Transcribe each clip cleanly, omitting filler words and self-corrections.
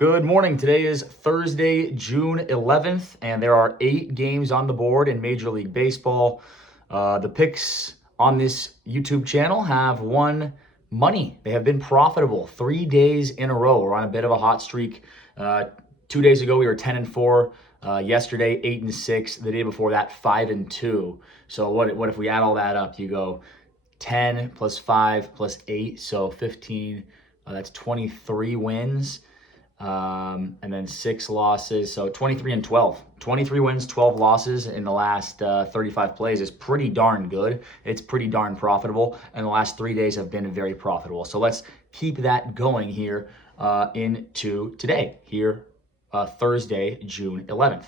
Good morning. Today is Thursday, June 11th, and there are 8 games on the board in Major League Baseball. The picks on this YouTube channel have won money. They have been profitable 3 days in a row. We're on a bit of a hot streak. 2 days ago, we were 10-4. Yesterday, 8-6. The day before that, 5-2. So what if we add all that up? You go 10 plus 5 plus 8, so 15. That's 23 wins. And then 6 losses, so 23-12. 23 wins, 12 losses in the last 35 plays is pretty darn good. It's pretty darn profitable, and the last 3 days have been very profitable. So let's keep that going here into today, here Thursday, June 11th.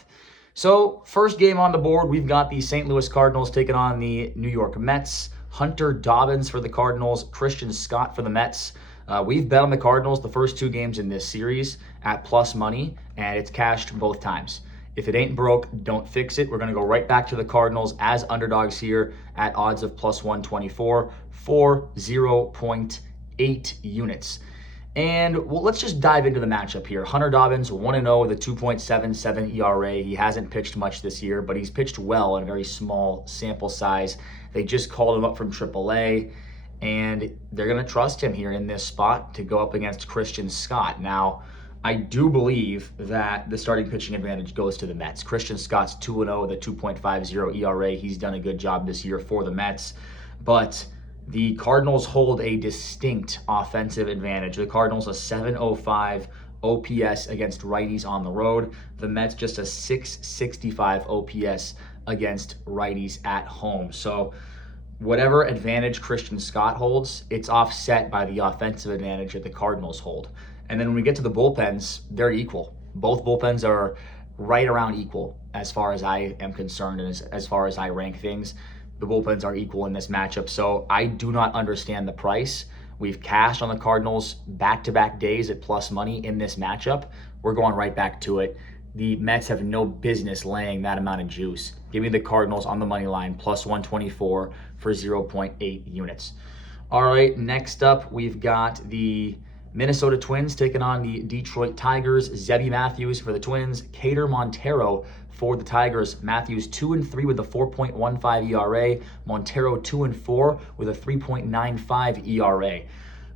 So first game on the board, we've got the St. Louis Cardinals taking on the New York Mets. Hunter Dobbins for the Cardinals, Christian Scott for the Mets. We've bet on the Cardinals the first 2 games in this series at plus money, and it's cashed both times. If it ain't broke, don't fix it. We're going to go right back to the Cardinals as underdogs here at odds of plus 124 for 0.8 units. And well, let's just dive into the matchup here. Hunter Dobbins, 1-0 with a 2.77 ERA. He hasn't pitched much this year, but he's pitched well in a very small sample size. They just called him up from AAA. And they're going to trust him here in this spot to go up against Christian Scott. Now, I do believe that the starting pitching advantage goes to the Mets. Christian Scott's 2-0 with a 2.50 ERA. He's done a good job this year for the Mets. But the Cardinals hold a distinct offensive advantage. The Cardinals a 705 OPS against righties on the road. The Mets just a 665 OPS against righties at home. So whatever advantage Christian Scott holds, it's offset by the offensive advantage that the Cardinals hold. And then when we get to the bullpens, they're equal. Both bullpens are right around equal as far as I am concerned and as far as I rank things. The bullpens are equal in this matchup, so I do not understand the price. We've cashed on the Cardinals back-to-back days at plus money in this matchup. We're going right back to it. The Mets have no business laying that amount of juice. Give me the Cardinals on the money line, plus 124 for 0.8 units. All right, next up, we've got the Minnesota Twins taking on the Detroit Tigers. Zebby Matthews for the Twins, Cater Montero for the Tigers. Matthews 2-3 with a 4.15 ERA. Montero 2-4 with a 3.95 ERA.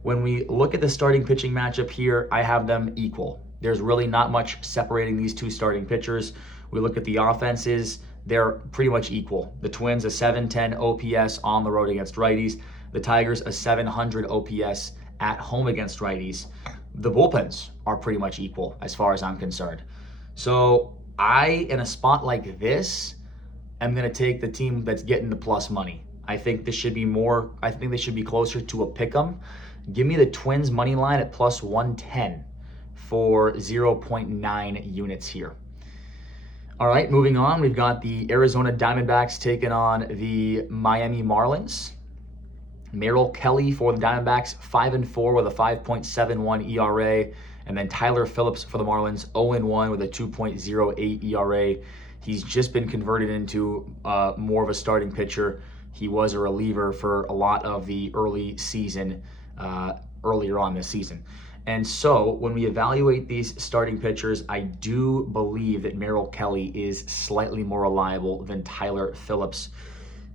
When we look at the starting pitching matchup here, I have them equal. There's really not much separating these 2 starting pitchers. We look at the offenses, they're pretty much equal. The Twins a 710 OPS on the road against righties. The Tigers a 700 OPS at home against righties. The bullpens are pretty much equal as far as I'm concerned. So I, in a spot like this, am going to take the team that's getting the plus money. I think this should be they should be closer to a pick'em. Give me the Twins money line at plus 110. For 0.9 units here. All right, moving on, we've got the Arizona Diamondbacks taking on the Miami Marlins. Merrill Kelly for the Diamondbacks, 5-4 with a 5.71 ERA. And then Tyler Phillips for the Marlins, 0-1 with a 2.08 ERA. He's just been converted into more of a starting pitcher. He was a reliever for a lot of the early season, earlier on this season. And so when we evaluate these starting pitchers, I do believe that Merrill Kelly is slightly more reliable than Tyler Phillips.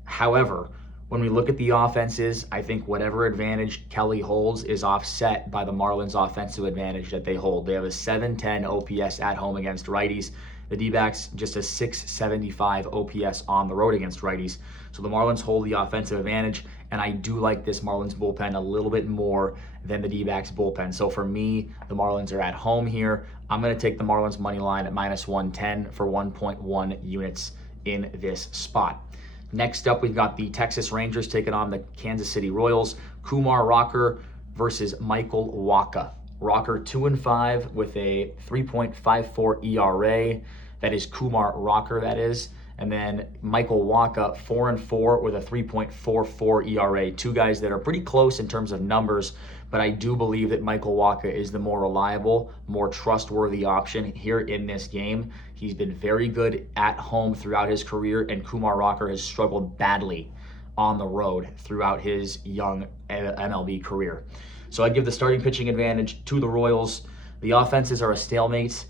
However, when we look at the offenses, I think whatever advantage Kelly holds is offset by the Marlins' offensive advantage that they hold. They have a 710 OPS at home against righties. The D-backs just a 675 OPS on the road against righties. So the Marlins hold the offensive advantage, and I do like this Marlins bullpen a little bit more than the D-backs bullpen. So for me, the Marlins are at home here. I'm going to take the Marlins money line at minus 110 for 1.1 units in this spot. Next up, we've got the Texas Rangers taking on the Kansas City Royals. Kumar Rocker versus Michael Wacha. Rocker 2-5 with a 3.54 ERA. That is Kumar Rocker, that is. And then Michael Wacha, 4-4 with a 3.44 ERA. 2 guys that are pretty close in terms of numbers, but I do believe that Michael Wacha is the more reliable, more trustworthy option here in this game. He's been very good at home throughout his career, and Kumar Rocker has struggled badly on the road throughout his young MLB career. So I give the starting pitching advantage to the Royals. The offenses are a stalemate.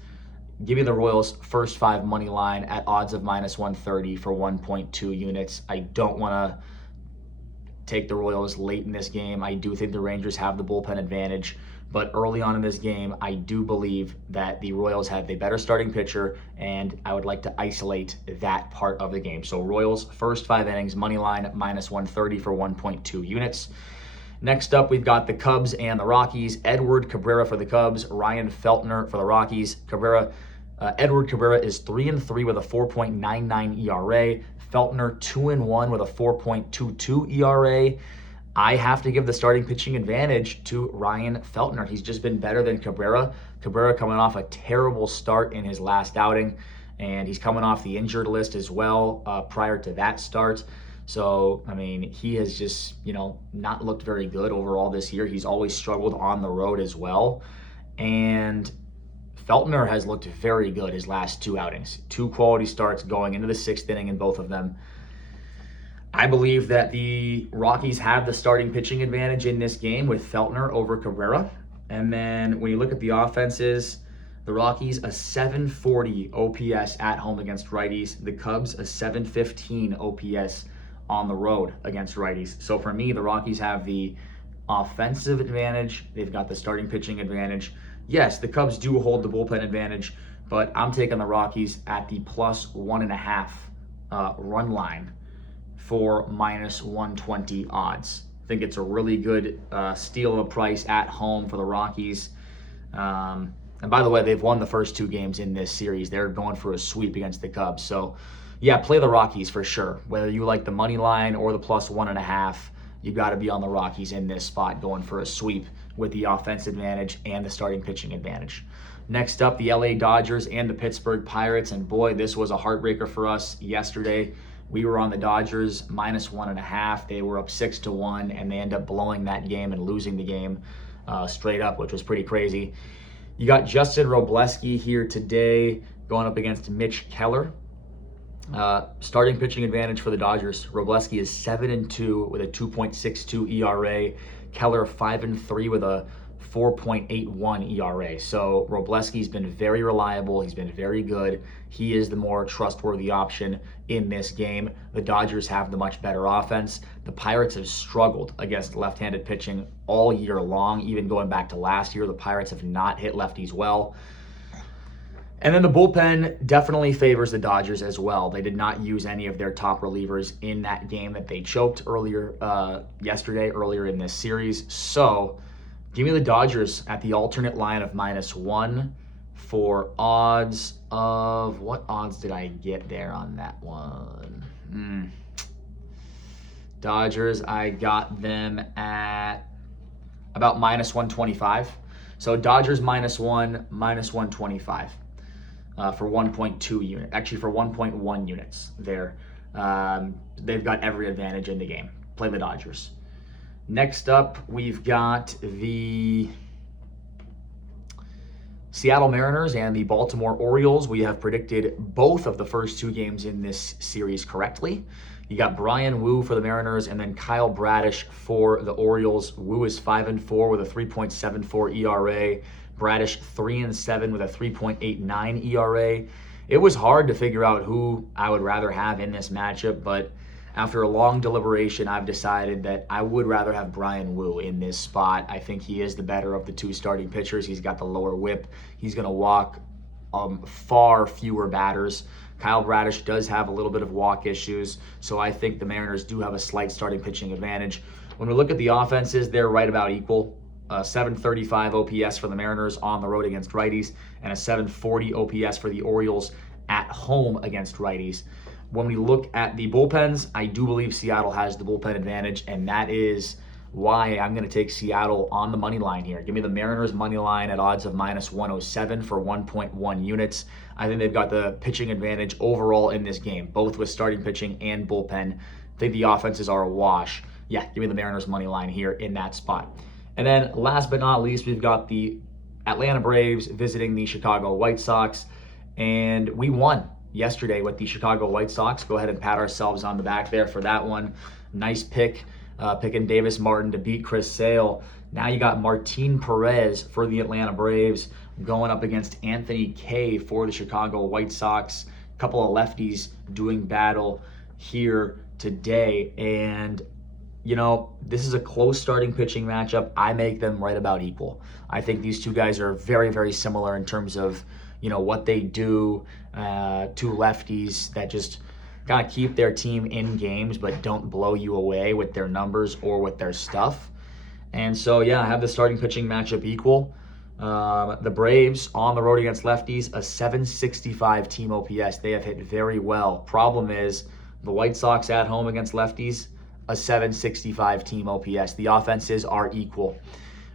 Give me the Royals first 5 money line at odds of -130 for 1.2 units. I don't want to take the Royals late in this game. I do think the Rangers have the bullpen advantage, but early on in this game, I do believe that the Royals have the better starting pitcher, and I would like to isolate that part of the game. So Royals first 5 innings money line -130 for 1.2 units. Next up, we've got the Cubs and the Rockies. Edward Cabrera for the Cubs, Ryan Feltner for the Rockies. Edward Cabrera is 3-3 with a 4.99 ERA. Feltner 2-1 with a 4.22 ERA. I have to give the starting pitching advantage to Ryan Feltner. He's just been better than Cabrera. Cabrera coming off a terrible start in his last outing, and he's coming off the injured list as well prior to that start. So, I mean, he has just, not looked very good overall this year. He's always struggled on the road as well. And Feltner has looked very good his last 2 outings. 2 quality starts going into the 6th inning in both of them. I believe that the Rockies have the starting pitching advantage in this game with Feltner over Cabrera. And then when you look at the offenses, the Rockies a 740 OPS at home against righties. The Cubs a 715 OPS on the road against righties. So for me, the Rockies have the offensive advantage. They've got the starting pitching advantage. Yes, the Cubs do hold the bullpen advantage, but I'm taking the Rockies at the +1.5 run line for -120 odds. I think it's a really good steal of a price at home for the Rockies. And by the way, they've won the first 2 games in this series. They're going for a sweep against the Cubs. So, yeah, play the Rockies for sure. Whether you like the money line or the +1.5, you got to be on the Rockies in this spot going for a sweep with the offense advantage and the starting pitching advantage. Next up, the LA Dodgers and the Pittsburgh Pirates. And boy, this was a heartbreaker for us yesterday. We were on the Dodgers -1.5. They were up 6-1, and they end up blowing that game and losing the game straight up, which was pretty crazy. You got Justin Robleski here today going up against Mitch Keller. Starting pitching advantage for the Dodgers. Robleski is 7-2 with a 2.62 ERA. Keller 5-3 with a 4.81 ERA. So Robleski's been very reliable. He's been very good. He is the more trustworthy option in this game. The Dodgers have the much better offense. The Pirates have struggled against left-handed pitching all year long. Even going back to last year, the Pirates have not hit lefties well. And then the bullpen definitely favors the Dodgers as well. They did not use any of their top relievers in that game that they choked earlier in this series. So give me the Dodgers at the alternate line of -1 for odds of, what odds did I get there on that one? Dodgers, I got them at about -125. So Dodgers -1, -125. For 1.2 unit, actually for 1.1 units there. They've got every advantage in the game. Play the Dodgers. Next up, we've got the Seattle Mariners and the Baltimore Orioles. We have predicted both of the first 2 games in this series correctly. You got Brian Wu for the Mariners and then Kyle Bradish for the Orioles. Wu is 5-4 with a 3.74 ERA. Bradish 3-7 with a 3.89 ERA. It was hard to figure out who I would rather have in this matchup, but after a long deliberation, I've decided that I would rather have Brian Wu in this spot. I think he is the better of the 2 starting pitchers. He's got the lower whip. He's going to walk far fewer batters. Kyle Bradish does have a little bit of walk issues, so I think the Mariners do have a slight starting pitching advantage. When we look at the offenses, they're right about equal. 735 OPS for the Mariners on the road against righties, and a 740 OPS for the Orioles at home against righties. When we look at the bullpens, I do believe Seattle has the bullpen advantage, and that is why I'm going to take Seattle on the money line here. Give me the Mariners money line at odds of -107 for 1.1 units. I think they've got the pitching advantage overall in this game, both with starting pitching and bullpen. I think the offenses are a wash. Yeah, give me the Mariners money line here in that spot. And then last but not least, we've got the Atlanta Braves visiting the Chicago White Sox. And we won yesterday with the Chicago White Sox. Go ahead and pat ourselves on the back there for that one. Nice pick, picking Davis Martin to beat Chris Sale. Now you got Martin Perez for the Atlanta Braves. going up against Anthony K for the Chicago White Sox. A couple of lefties doing battle here today. And, you know, this is a close starting pitching matchup. I make them right about equal. I think these two guys are very, very similar in terms of, you know, what they do. Two lefties that just kind of keep their team in games but don't blow you away with their numbers or with their stuff. And so, yeah, I have the starting pitching matchup equal. The Braves on the road against lefties, a 765 team OPS. They have hit very well. Problem is, the White Sox at home against lefties, a 765 team OPS. The offenses are equal.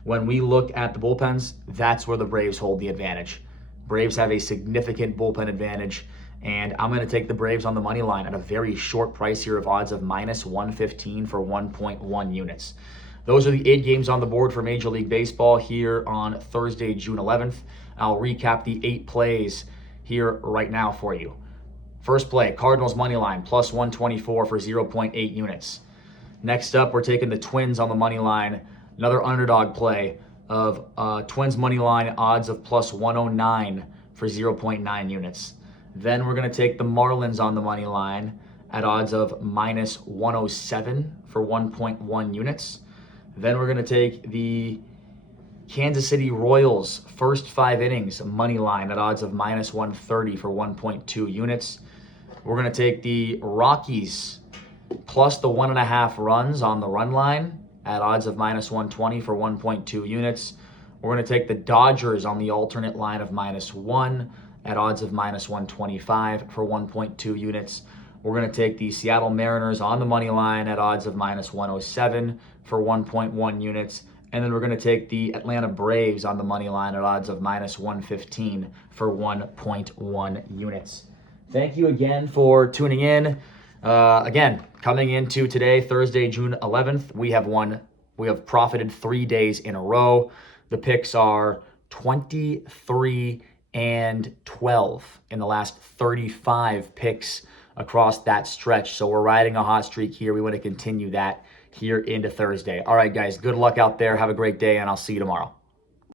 When we look at the bullpens, that's where the Braves hold the advantage. Braves have a significant bullpen advantage, and I'm going to take the Braves on the money line at a very short price here of odds of minus 115 for 1.1 units. Those are the 8 games on the board for Major League Baseball here on Thursday, June 11th. I'll recap the 8 plays here right now for you. First play, Cardinals money line, plus 124 for 0.8 units. Next up, we're taking the Twins on the money line, another underdog play of Twins money line odds of plus 109 for 0.9 units. Then we're going to take the Marlins on the money line at odds of minus 107 for 1.1 units. Then we're going to take the Kansas City Royals first 5 innings money line at odds of minus 130 for 1.2 units. We're going to take the Rockies plus the 1.5 runs on the run line at odds of minus 120 for 1.2 units. We're going to take the Dodgers on the alternate line of minus 1 at odds of minus 125 for 1.2 units. We're going to take the Seattle Mariners on the money line at odds of minus 107 for 1.1 units. And then we're going to take the Atlanta Braves on the money line at odds of minus 115 for 1.1 units. Thank you again for tuning in. Again, coming into today, Thursday, June 11th, we have profited 3 days in a row. The picks are 23 and 12 in the last 35 picks across that stretch. So we're riding a hot streak here. We want to continue that here into Thursday. All right, guys, good luck out there. Have a great day, and I'll see you tomorrow.